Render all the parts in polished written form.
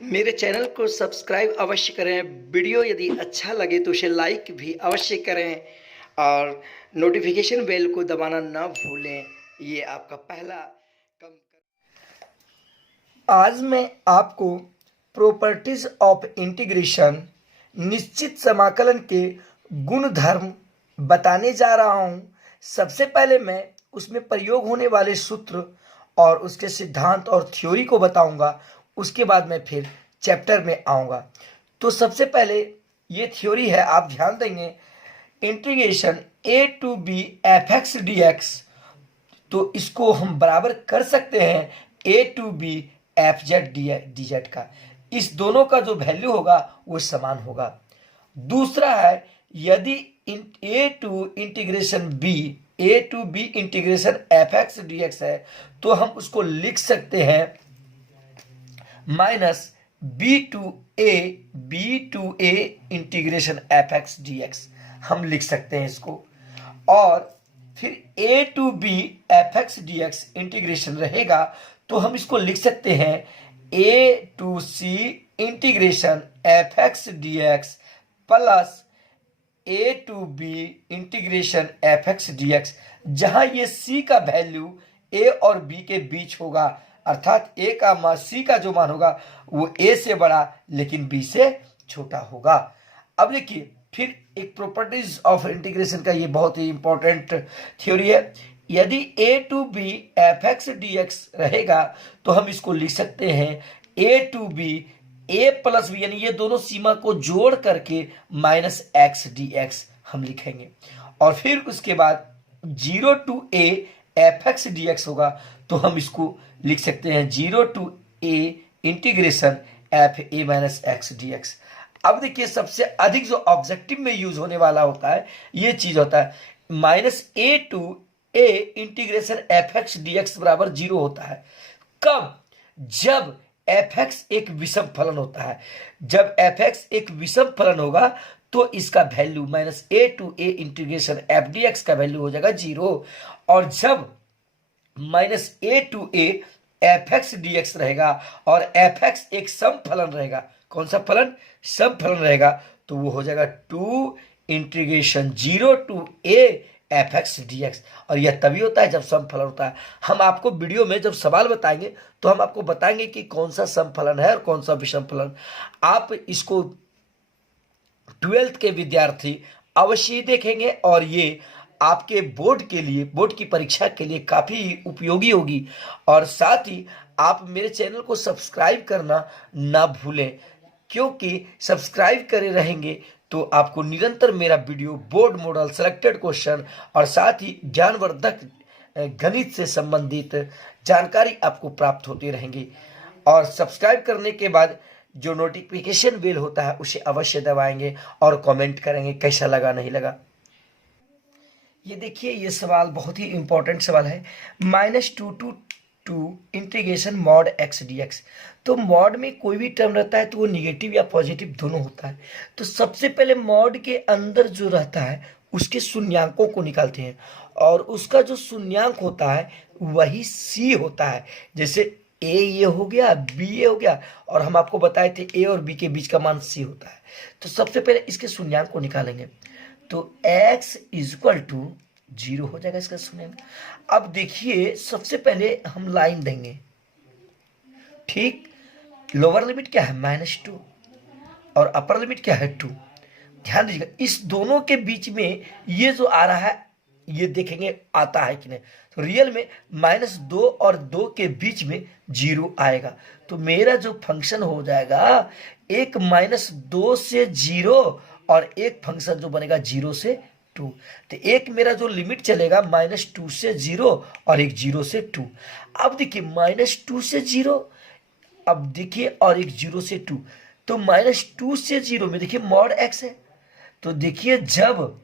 मेरे चैनल को सब्सक्राइब अवश्य करें। वीडियो यदि अच्छा लगे तो उसे लाइक भी अवश्य करें और नोटिफिकेशन बेल को दबाना ना भूलें। ये आपका पहला कम। आज मैं आपको प्रॉपर्टीज ऑफ इंटीग्रेशन निश्चित समाकलन के गुणधर्म बताने जा रहा हूं। सबसे पहले मैं उसमें प्रयोग होने वाले सूत्र और उसके सिद्धांत और थ्योरी को बताऊंगा। उसके बाद मैं फिर चैप्टर में आऊंगा। तो सबसे पहले ये थ्योरी है, आप ध्यान देंगे। Integration A to B F x D x, तो इसको हम बराबर कर सकते हैं ए to B F Z D Z का। इस दोनों का जो वैल्यू होगा वो समान होगा। दूसरा है, यदि ए to integration B, A to B integration F x D X है, तो हम उसको लिख सकते हैं minus B to A integration F x D X, हम लिख सकते हैं इसको। और फिर A to B F x D X integration रहेगा, तो हम इसको लिख सकते हैं ए to C integration F x D X plus A to B integration F x D x, जहां ये सी का वैल्यू ए और बी के बीच होगा, अर्थात ए का मान, सी का जो मान होगा वो ए से बड़ा लेकिन बी से छोटा होगा। अब देखिए, फिर एक प्रॉपर्टीज ऑफ इंटीग्रेशन का ये बहुत ही इंपॉर्टेंट थ्योरी है। यदि ए to B F x D x रहेगा, तो हम इसको लिख सकते हैं ए to b a plus b, यानी ये दोनों सीमा को जोड़ करके माइनस एक्स डी एक्स हम लिखेंगे। और फिर उसके बाद zero to a f x D x होगा, तो हम इसको लिख सकते हैं zero to A integration f a minus x D x. अब देखिए, सबसे अधिक जो ऑब्जेक्टिव में यूज होने वाला होता है ये चीज होता है minus a to A integration F x D x बराबर 0 होता है। कब? जब एफ एक्स एक विषम फलन होता है। जब एफ एक्स एक विषम फलन होगा तो इसका value minus a to A integration f d x का वैल्यू हो जाएगा 0। और जब minus a to a f x D x रहेगा और एफ एक्स एक सम फलन रहेगा, कौन सा फलन? सम फलन रहेगा, तो वो हो जाएगा 2 integration 0 to a f x D x. और यह तभी होता है जब सम फलन होता है। हम आपको वीडियो में जब सवाल बताएंगे तो हम आपको बताएंगे कि कौन सा सम फलन है और कौन सा विषम फलन। आप इसको 12th के विद्यार्थी अवश्य ही देखेंगे और ये आपके बोर्ड के लिए, बोर्ड की परीक्षा के लिए काफी उपयोगी होगी। और साथ ही आप मेरे चैनल को सब्सक्राइब करना ना भूलें, क्योंकि सब्सक्राइब करे रहेंगे तो आपको निरंतर मेरा video, board model, selected question और साथ ही ज्ञानवर्धक गणित से संबंधित जानकारी आपको प्राप्त होती रहेंगी। और सब्सक्राइब करने के बाद जो नोटिफिकेशन बेल होता है उसे अवश्य दबाएंगे और कमेंट करेंगे कैसा लगा, नहीं लगा। ये देखिए, ये सवाल बहुत ही इंपॉर्टेंट सवाल है। Minus two to two integration mod x D x. तो मॉड में कोई भी टर्म रहता है तो वो निगेटिव या पॉजिटिव दोनों होता है। तो सबसे पहले मॉड के अंदर जो रहता है उसके शून्यांकों को निकालते हैं, और उसका जो शून्यांक होता है वही सी होता है। जैसे ए ये हो गया, बी ये हो गया, और हम आपको बताए थे ए और बी के बीच का मान सी होता है। तो सबसे पहले इसके शून्यांक को निकालेंगे, तो x इज इक्वल टू 0 हो जाएगा इसका शून्य। अब देखिए, सबसे पहले हम लाइन देंगे, ठीक। लोअर लिमिट क्या है? -2 और अपर लिमिट क्या है? 2। ध्यान दीजिएगा, इस दोनों के बीच में ये जो आ रहा है ये देखेंगे आता है कि नहीं। तो रियल में -2 और 2 के बीच में 0 आएगा। तो मेरा जो फंक्शन हो जाएगा एक -2 से 0 और एक फंक्शन जो बनेगा 0 से 2। तो एक मेरा जो लिमिट चलेगा -2 से 0 और एक 0 से 2। अब देखिए, -2 से 0, अब देखिए, और एक 0 से 2। तो -2 से 0 में देखिए मॉड x है। तो देखिए, जब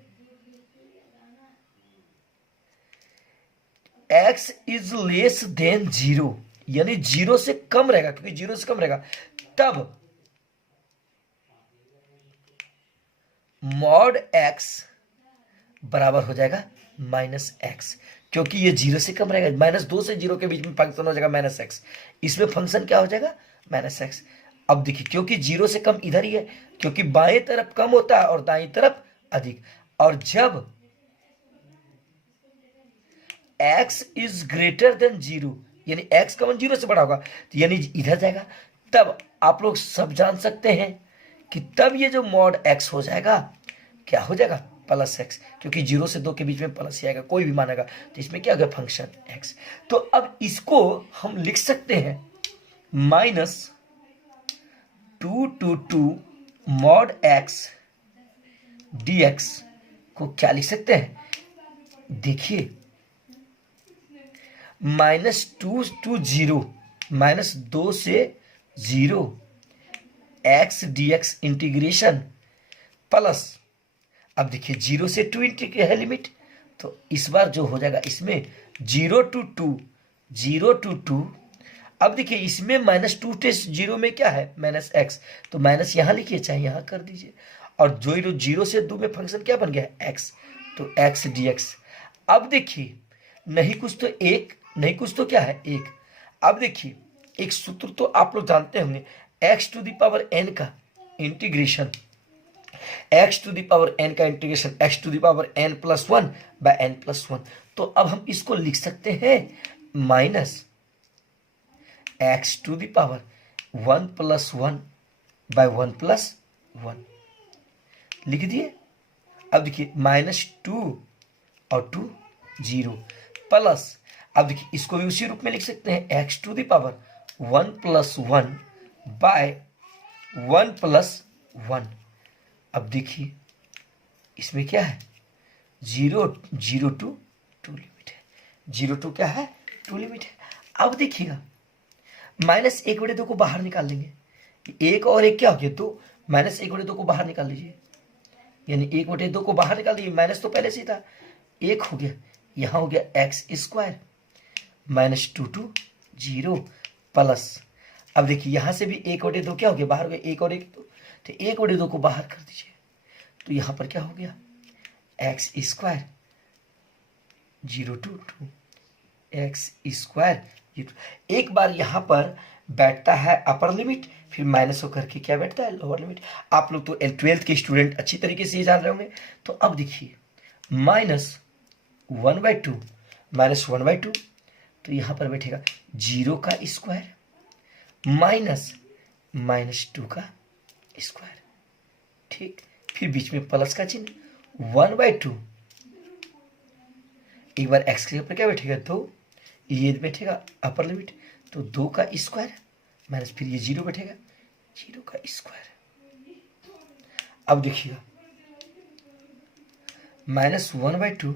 x इज लेस देन 0, यानी 0 से कम रहेगा, क्योंकि 0 से कम रहेगा, तब मॉड x बराबर हो जाएगा -x, क्योंकि ये 0 से कम रहेगा। -2 से 0 के बीच में फंक्शन हो जाएगा -x, इसमें फंक्शन क्या हो जाएगा? -x। अब देखिए क्योंकि 0 से कम इधर ही है, क्योंकि बाएं तरफ कम होता है और दाएं तरफ अधिक, और जब x इज ग्रेटर देन 0 यानी x का मान 0 से बड़ा होगा तो यानी इधर जाएगा, तब आप लोग सब जान सकते हैं कि तब ये जो मॉड x हो जाएगा क्या हो जाएगा, प्लस x, क्योंकि 0 से 2 के बीच में प्लस ही आएगा, कोई भी मानेगा, तो इसमें क्या हो गया फंक्शन x। तो अब इसको हम लिख सकते हैं -2 मॉड x dx को क्या लिख सकते हैं, देखिए -2 to 0 -2 से 0 x dx इंटीग्रेशन प्लस, अब देखिए 0 से 2 है लिमिट, तो इस बार जो हो जाएगा इसमें 0 to 2, अब देखिए इसमें -2 से 0 में क्या है -x, तो माइनस यहाँ लिखिए चाहे यहाँ कर दीजिए, और 0 से 2 में फंक्शन क्या बन गया x, तो x dx। अब देखिए नहीं कुछ तो एक, नहीं कुछ तो क्या है एक। अब देखिए एक सूत्र तो आप लोग जानते होंगे, x to the power n का integration, x to the power n का integration x to the power n plus 1 by n plus 1। तो अब हम इसको लिख सकते हैं minus x to the power 1 plus 1 by 1 plus 1 लिख दिए। अब देखिए -2 और 2 0 प्लस, अब देखिए इसको भी उसी रूप में लिख सकते हैं x to the power 1 plus 1 by 1 plus 1। अब देखिए इसमें क्या है 0 to 2 लिमिट है, 0 to क्या है 2 लिमिट है। अब देखिएगा -1/2 को बाहर निकाल लेंगे, एक और एक क्या हो गया 2, -1/2 को बाहर निकाल लीजिए, यानी 1/2 को बाहर निकाल दीजिए, माइनस तो पहले से ही था, एक हो गया, यहाँ हो गया x स्क्वायर -2 to 0 प्लस, अब देखिए यहाँ से भी 1/2 क्या हो गया बाहर हो गया, 1 और 1 2, तो 1/2 को बाहर कर दीजिए, तो यहाँ पर क्या हो गया x square 0 to 2 x square 0। एक बार यहाँ पर बैठता है अपर लिमिट, फिर माइनस होकर के क्या बैठता है लोअर लिमिट। आप लोग तो 12th के स्टूडेंट अच्छी तरीके से ये जान रहे होंगे। तो अब देखिए -1/2 -1/2, तो यहाँ पर बैठेगा 0 का स्क्वायर माइनस -2 का स्क्वायर, ठीक, फिर बीच में प्लस का चिन्ह 1/2, एक बार x के ऊपर क्या बैठेगा 2, ये बैठेगा अपर लिमिट, तो 2 का स्क्वायर माइनस फिर ये 0 बैठेगा 0 का स्क्वायर। अब देखिएगा -1/2,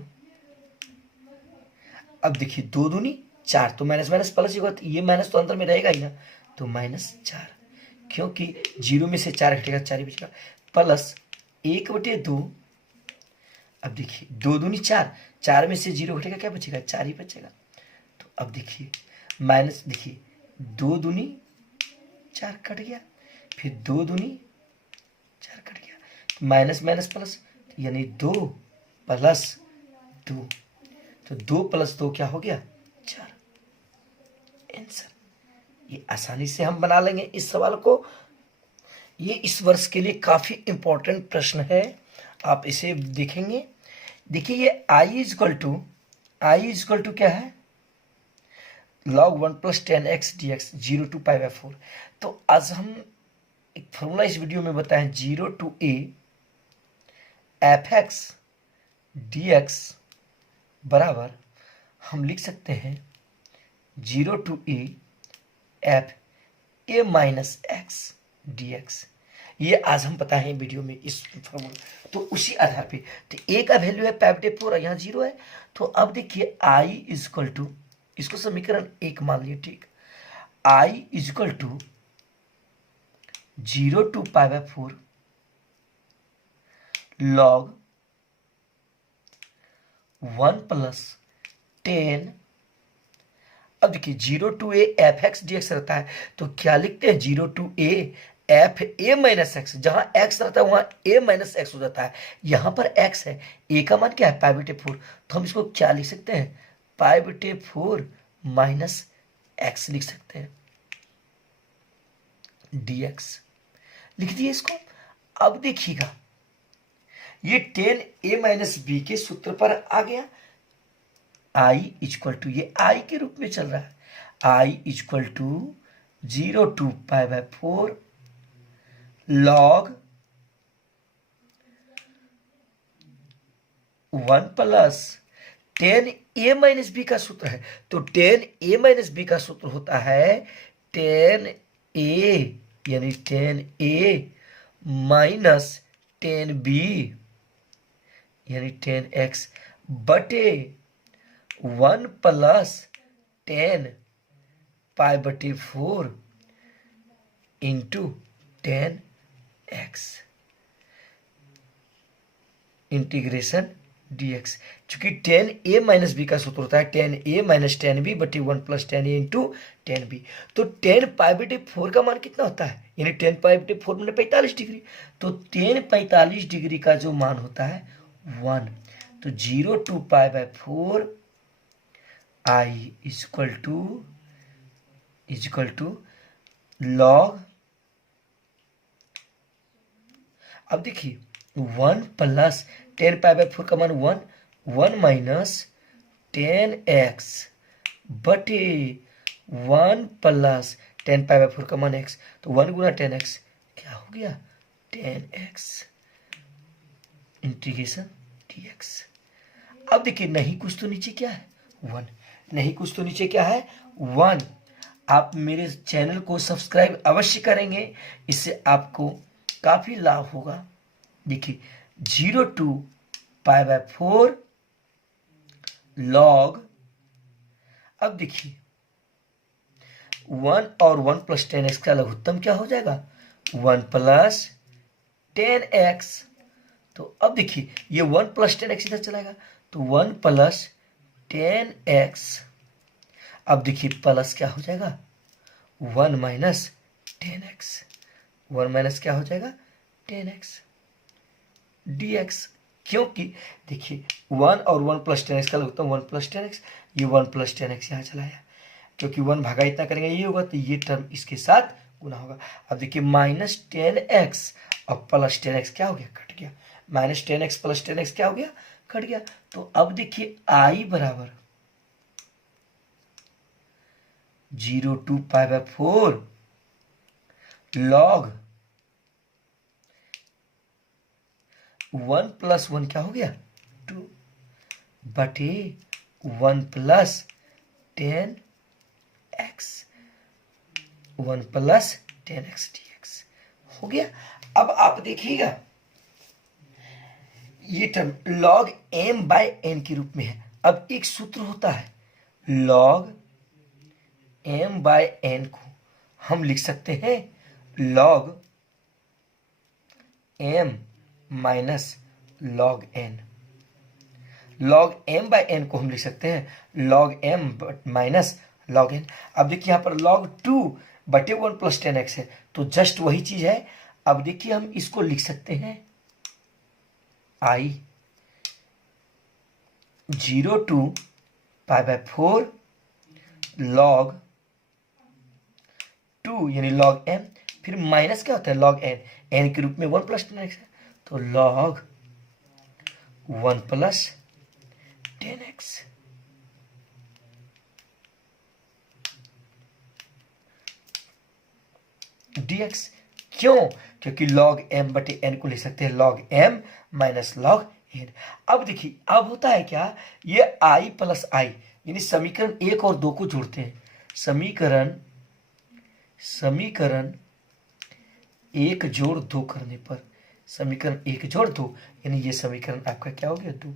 अब देखिए 2 दूनी 4, तो माइनस माइनस प्लस ही होगा, तो ये माइनस तो अंदर में रहेगा ही ना, तो -4, क्योंकि 0 में से 4 घटेगा 4 ही बचेगा, प्लस 1/2। अब देखिए 2 दूनी 4, 4 में से 0 घटेगा क्या बचेगा 4 ही बचेगा। तो अब देखिए माइनस, देखिए 2 दूनी 4 कट गया, फिर 2 दूनी 4 कट गया, तो माइनस माइनस प्लस, यानी 2 प्लस 2, तो 2 प्लस 2 क्या हो गया 4। आंसर ये आसानी से हम बना लेंगे इस सवाल को। ये इस वर्ष के लिए काफी इंपॉर्टेंट प्रश्न है, आप इसे देखेंगे। देखिए ये i इजकल टू क्या है log 1 + 10x dx 0 to π/4। तो आज हम एक फॉर्मूला इस वीडियो में बताएं 0 to a fx dx बराबर हम लिख सकते हैं 0 to a f a minus x dx। ये आज हम बताएं वीडियो में इस फॉर्मूला, तो उसी आधार पे, तो a का वैल्यू है π/4 और यहाँ 0 है। तो अब देखिए i इजकल टू, इसको समीकरण 1 मान लिया, ठीक, i is equal to 0 to π/4 log 1 + 10। अब देखिए 0 to a fx dx रहता है, तो क्या लिखते हैं 0 to a f a minus x, जहां x रहता है वहां a माइनस एक्स हो जाता है, यहां पर x है, a का मान क्या है π/4, तो हम इसको क्या लिख सकते हैं π/4 माइनस एक्स लिख सकते हैं। dx लिख दिए इसको। अब देखिएगा ये टेन ए माइनस बी के सूत्र पर आ गया। i इक्वल टू, ये i के रूप में चल रहा है, i equal to 0 to pi by 4 log 1 plus tan a minus b का सूत्र है, तो टेन ए माइनस बी का सूत्र होता है टेन ए, यानी ten a minus ten B यानी टेन एक्स बटे 1 प्लस टेन पाई बटे 4 into ten x integration dx। चूंकि टेन ए माइनस बी का सूत्र होता है ten a minus ten B बटे 1 प्लस टेन ए इंटू टेन बी, तो टेन पाई बटे 4 का मान कितना होता है, यानी टेन पाई बटे 4 मैंने 45 डिग्री, तो टेन 45 डिग्री का जो मान होता है 1, तो 0 to pi by 4 I equal to log, अब देखिए 1 प्लस टेन पाई बाय 4 का मान 1 माइनस टेन एक्स बटे 1 प्लस टेन पाई बाय 4 का मान x, तो 1 गुना टेन एक्स क्या हो गया, टेन एक्स इंटीग्रेशन dx। अब देखिए नहीं कुछ तो नीचे क्या है 1, नहीं कुछ तो नीचे क्या है 1। आप मेरे चैनल को सब्सक्राइब अवश्य करेंगे, इससे आपको काफी लाभ होगा। देखिए 0 टू पाई बाय 4 लॉग, अब देखिए 1 और 1 प्लस टेन एक्स का लघुत्तम क्या हो जाएगा 1 प्लस टेन एक्स, तो अब देखिए ये 1 प्लस टेन एक्स इधर चलाएगा, तो 1 प्लस टेन एक्स, अब देखिए प्लस क्या हो जाएगा 1 माइनस टेन एक्स, 1 माइनस क्या हो जाएगा टेन एक्स dx, क्योंकि देखिए 1 और 1 प्लस टेन एक्स का लघुत्तम 1 प्लस टेन एक्स, ये 1 प्लस टेन एक्स यहाँ चलाया, क्योंकि 1 भागा इतना करेंगे ये होगा, तो ये टर्म इसके साथ गुना होगा। अब देखिए माइनस टेन एक्स और प्लस टेन एक्स क्या हो गया, कट गया, minus ten x plus ten x क्या हो गया, कट गया। तो अब देखिए आई बराबर 0 to pi by 4 log 1 plus 1 क्या हो गया 2 बटे 1 plus ten x, 1 plus ten x dx हो गया। अब आप देखिएगा ये term log m by n के रूप में है। अब एक सूत्र होता है log m बाय n को हम लिख सकते हैं log m minus log n, log m by n को हम लिख सकते हैं log m minus log n। अब देखिए यहाँ पर log 2 बटे 1 प्लस टेन एक्स है, तो जस्ट वही चीज है। अब देखिए हम इसको लिख सकते हैं i 0 to pi by 4 log 2 यानी log m, फिर माइनस क्या होता है log n, n के रूप में 1 प्लस टेन एक्स है, तो log 1 plus ten x dx। क्यों, क्योंकि log m बटे n को लिख सकते हैं log m minus log n। अब देखिए अब होता है क्या, ये i प्लस i यानी समीकरण 1 और 2 को जोड़ते हैं, समीकरण 1 जोड़ 2 करने पर, समीकरण 1 जोड़ 2 यानी ये समीकरण आपका क्या हो गया 2।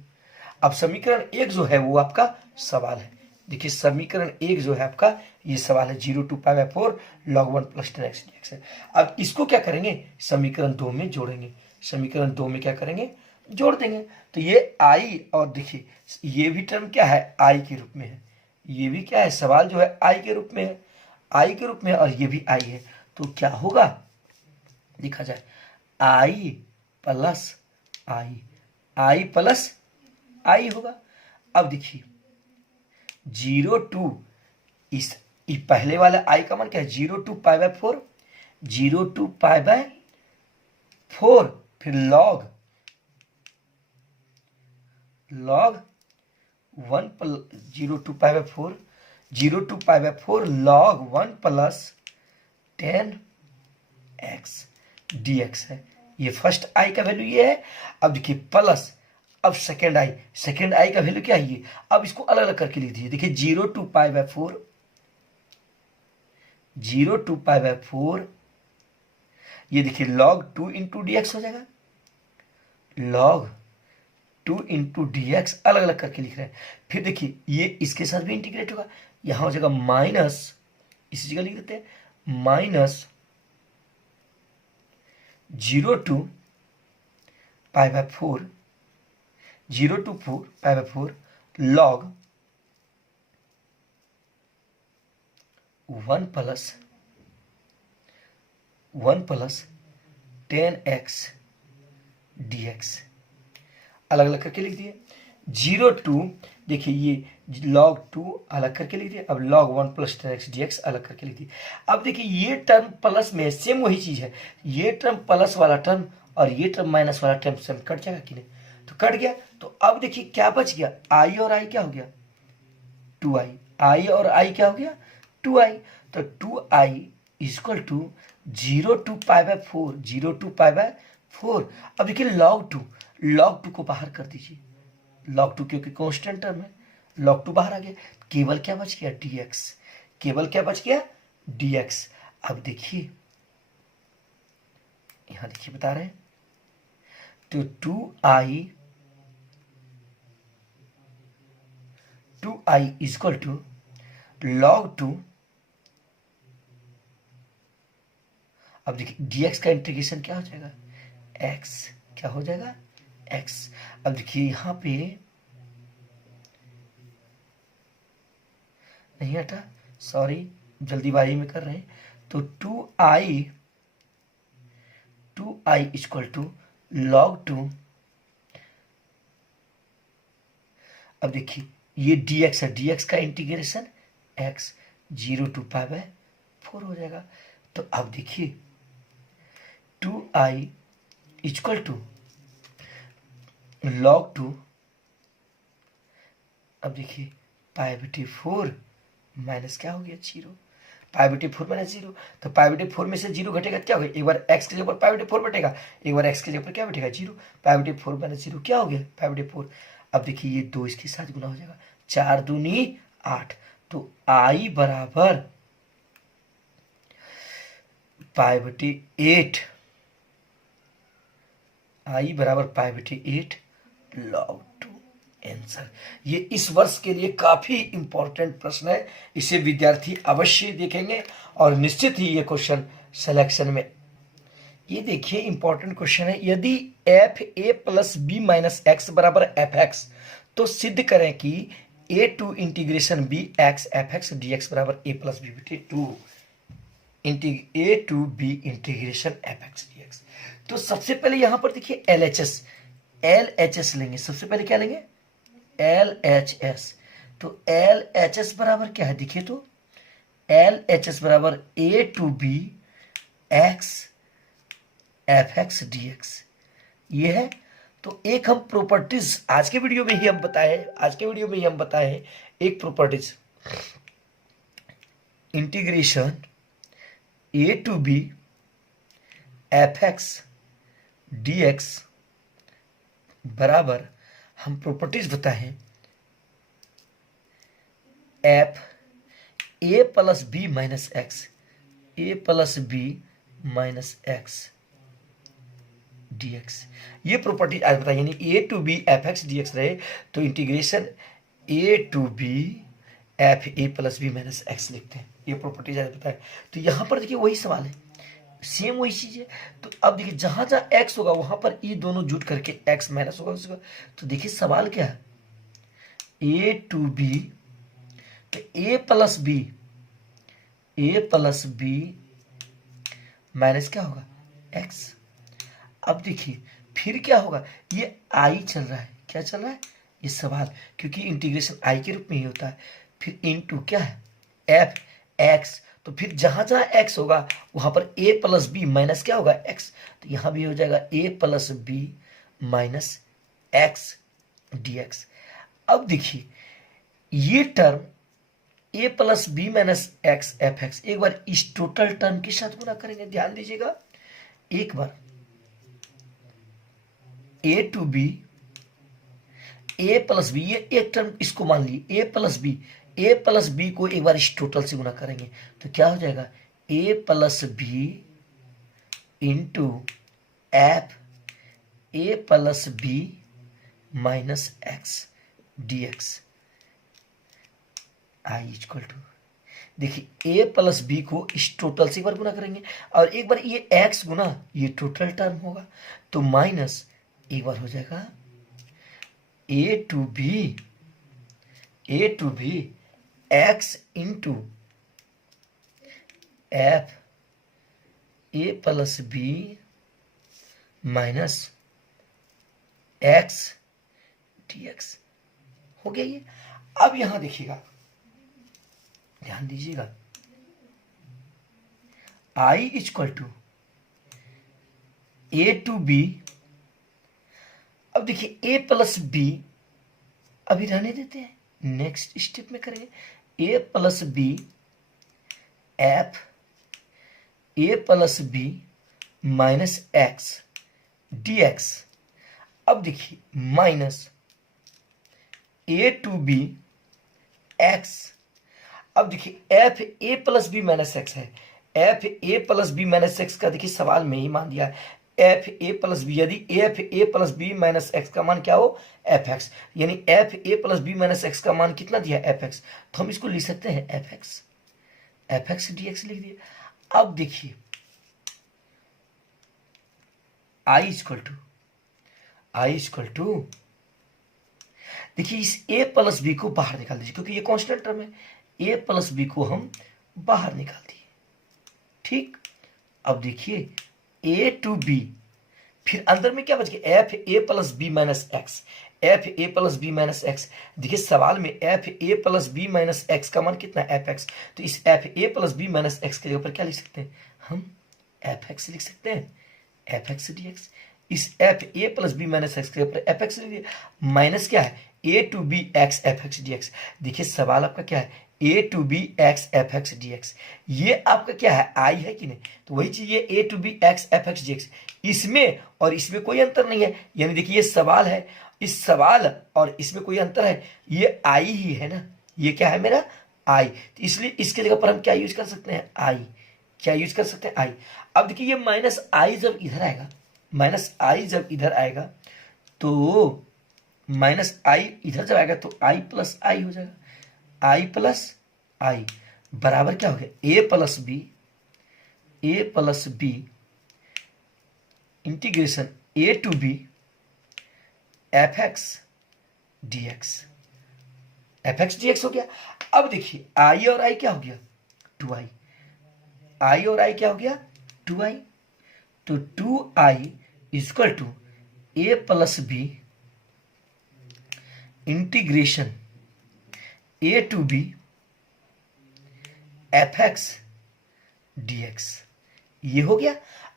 अब समीकरण 1 जो है वो आपका सवाल है। देखिए समीकरण 1 जो है आपका ये सवाल है 0 to pi by 4 log 1 plus ten x dx है। अब इसको क्या करेंगे समीकरण 2 में जोड़ेंगे, समीकरण 2 में क्या करेंगे जोड़ देंगे, तो ये i और देखिए ये भी टर्म क्या है i के रूप में है, ये भी क्या है सवाल जो है i के रूप में है, i के रूप में, और ये भी i है, तो क्या होगा लिखा जाए i प्लस i होगा। अब देखिए 0 टू इस पहले वाला i का मान क्या है 0 टू पाई बाय 4 0 to π/4, फिर log 1 0 to π/4, 0 to π/4 log 1 + 10x dx है। ये फर्स्ट आई का वैल्यू ये है। अब देखिए प्लस, अब सेकेंड आई का वैल्यू क्या है ये। अब इसको अलग अलग करके लिख दीजिए। देखिए 0 to π/4, 0 to π/4, ये देखिए log 2 × dx हो जाएगा। log 2 × dx अलग अलग करके लिख रहे हैं। फिर देखिए ये इसके साथ भी इंटीग्रेट होगा, यहां हो जाएगा माइनस, इसी जगह लिख देते हैं minus 0 to π/4, 0 to π/4 log 1 + 10x dx अलग अलग करके लिख दिए। 0 to, देखिए ये log 2 अलग करके लिख दिए। अब log 1 + 10x dx अलग करके लिख दिए। अब देखिए ये टर्म प्लस में सेम वही चीज है, ये टर्म प्लस वाला टर्म और ये टर्म माइनस वाला टर्म सेम कट जाएगा कि नहीं, तो कट गया। तो अब देखिए क्या बच गया, आई और आई क्या हो गया 2i, आई और आई क्या हो गया 2i। तो 2i = 0 to π/4, 0 to π/4। अब देखिए log 2 को बाहर कर दीजिए, log 2 क्योंकि कांस्टेंट टर्म है, log 2 बाहर आ गया, केवल क्या बच गया dx, केवल क्या बच गया dx। अब देखिए यहां देखिए बता रहे हैं, तो 2i = log 2। अब देखिए dx का इंटीग्रेशन क्या हो जाएगा x, क्या हो जाएगा x। अब देखिए यहां पे नहीं हटा, सॉरी जल्दीबाजी में कर रहे हैं। तो 2i = log 2। अब देखिए ये dx है, dx का इंटीग्रेशन x 0 to π/4 हो जाएगा। तो अब देखिए 2i = log 2। अब देखिए π/4 माइनस क्या हो गया 0, π/4 माइनस 0। तो π/4 में से 0 घटेगा क्या होगा, एक बार x के जगह पर π/4 बटेगा, एक बार x के जगह पर क्या बटेगा 0। π/4 माइनस 0 क्या हो गया π/4। अब देखिए ये 2 इसके साथ गुना हो जाएगा, 4 दूनी 8। तो i बराबर π/8, i बराबर π/8 log 2 आंसर। ये इस वर्ष के लिए काफी इंपॉर्टेंट प्रश्न है, इसे विद्यार्थी अवश्य देखेंगे और निश्चित ही ये क्वेश्चन सिलेक्शन में। ये देखिए इंपॉर्टेंट क्वेश्चन है, यदि fa + b - x = fx तो सिद्ध करें कि a2 × bx fx dx = a + b/2 a to b integration fx dx। तो सबसे पहले यहां पर देखिए LHS लेंगे। सबसे पहले क्या लेंगे LHS। तो LHS बराबर क्या है, देखिए तो LHS बराबर a to b x fx dx ये है। तो एक हम प्रॉपर्टीज आज के वीडियो में ही हम बताए एक properties, integration a to b fx dx बराबर, हम प्रॉपर्टीज बताए f a + b - x, a + b - x dx। ये प्रॉपर्टी आज बताइए, यानी a to b fx dx रहे तो integration a to b f a + b - x लिखते हैं। ये प्रॉपर्टी आज बताए। तो यहां पर देखिए वही सवाल है, सेम वही चीज है। तो अब देखिए जहां जहां x होगा वहां पर ये दोनों जुट करके x माइनस होगा उसका। तो देखिए सवाल क्या है a to b, तो a + b माइनस क्या होगा x। अब देखिए फिर क्या होगा, ये i चल रहा है, क्या चल रहा है ये सवाल, क्योंकि इंटीग्रेशन i के रूप में ही होता है। फिर इनटू क्या है f x, तो फिर जहां जहां x होगा वहां पर a प्लस बी माइनस क्या होगा x, तो यहां भी हो जाएगा a plus b minus x dx। अब देखिए ये टर्म a plus b minus x f x एक बार इस टोटल टर्म के साथ गुना करेंगे, ध्यान दीजिएगा एक बार a to b a plus b, ये एक टर्म इसको मान ली ए प्लस बी को एक बार इस टोटल से गुना करेंगे तो क्या हो जाएगा a plus b into f a plus b minus x D x I equal to, देखिए ए प्लस बी को इस टोटल से एक बार गुना करेंगे और एक बार ये एक्स गुना ये टोटल टर्म होगा तो माइनस एक बार हो जाएगा a to b x into f a plus b minus x D x हो गया ये। अब यहां देखिएगा, ध्यान दीजिएगा I equal to a to b, अब देखिए ए प्लस बी अभी रहने देते हैं, नेक्स्ट स्टेप में करेंगे a plus b f a plus b minus x D x. अब देखिए minus a to b x, अब देखिए f a plus b minus x है, f a plus b minus x का देखिए सवाल में ही मान दिया है एफ ए प्लस बी, यदि f a plus b minus x का मान क्या हो एफ एक्स, यानी f a plus b minus x का मान कितना दिया एफ एक्स, तो हम इसको लिख सकते हैं एफ एक्स डी एक्स लिख दिए। अब देखिए आई इक्वल टू देखिए इस a प्लस बी को बाहर निकाल दीजिए क्योंकि ये कांस्टेंट टर्म है, a प्लस बी को हम बाहर निकाल दिए, ठीक। अब देखिए a टू बी, फिर अंदर में क्या बच गया f a plus b minus x, f a plus b minus x, देखिए सवाल में f a plus b minus x का मान कितना एफ एक्स, तो इस f a plus b minus x के ऊपर क्या लिख सकते हैं हम एफ एक्स लिख सकते हैं, एफ एक्स डी एक्स। इस f a plus b minus x के ऊपर एफ एक्स लिख दिया, माइनस क्या है a to b x f x D x. देखिए सवाल आपका क्या है a to b x f x D x, ये आपका क्या है आई है कि नहीं, तो वही चीज ये a to b x f x D x, इसमें और इसमें कोई अंतर नहीं है, यानी देखिए ये सवाल है, इस सवाल और इसमें कोई अंतर है, ये आई ही है ना, ये क्या है मेरा आई, तो इसलिए इसके जगह पर हम क्या यूज कर सकते हैं आई, क्या यूज कर सकते हैं आई। अब देखिए ये माइनस आई जब इधर आएगा, माइनस आई जब इधर आएगा तो माइनस आई इधर जब आएगा तो आई प्लस आई हो जाएगा, आई प्लस आई बराबर क्या हो गया a plus b integration A to B F x D x हो गया। अब देखिए आई और आई क्या हो गया 2i, आई और आई क्या हो गया 2i, तो 2i equal to a plus b integration A to B F x D x, ये हो गया।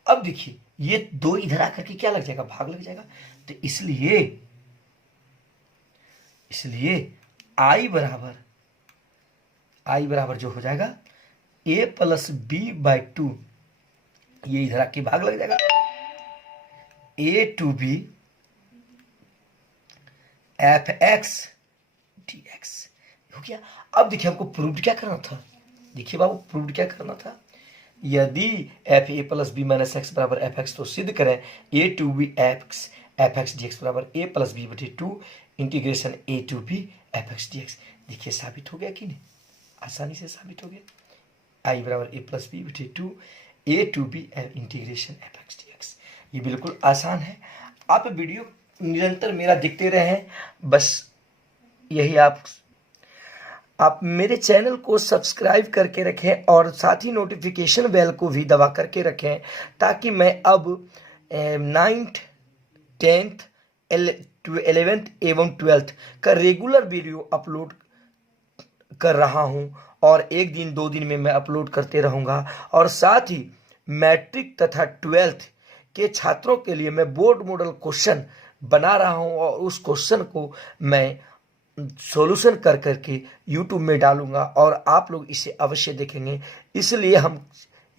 अब देखिए ये दो इधर आकर के क्या लग जाएगा भाग लग जाएगा, तो इसलिए आई बराबर जो हो जाएगा a plus b by two, ये इधर आके भाग लग जाएगा a to B F x D x हो गया। अब देखिए हमको प्रूव्ड क्या करना था, देखिए बाबू प्रूव्ड क्या करना था, यदि f a plus b minus x बराबर एफ एक्स, तो सिद्ध करें a to B F x D x बराबर ए प्लस बी बटे two integration A to B F x D x. देखिए साबित हो गया कि नहीं, आसानी से साबित हो गया, आई बराबर ए प्लस बी बटे to a to B integration F x D x. ये बिल्कुल आसान है, आप वीडियो निरंतर मेरा देखते रहें, बस यही आप मेरे चैनल को सब्सक्राइब करके रखें और साथ ही नोटिफिकेशन बेल को भी दबा करके रखें, ताकि मैं अब 9th 10th 11th एवं 12th का रेगुलर वीडियो अपलोड कर रहा हूं और एक दिन 2 दिन में मैं अपलोड करते रहूँगा। और साथ ही मैट्रिक तथा 12th के छात्रों के लिए मैं बोर्ड मॉडल क्वेश्चन बना रहा हूँ और उस क्वेश्चन को मैं सॉल्यूशन कर करके यूट्यूब में डालूंगा और आप लोग इसे अवश्य देखेंगे। इसलिए हम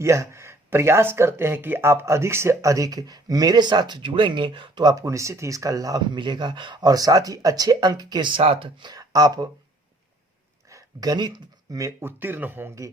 यह प्रयास करते हैं कि आप अधिक से अधिक मेरे साथ जुड़ेंगे तो आपको निश्चित ही इसका लाभ मिलेगा और साथ ही अच्छे अंक के साथ आप गणित में उत्तीर्ण होंगे।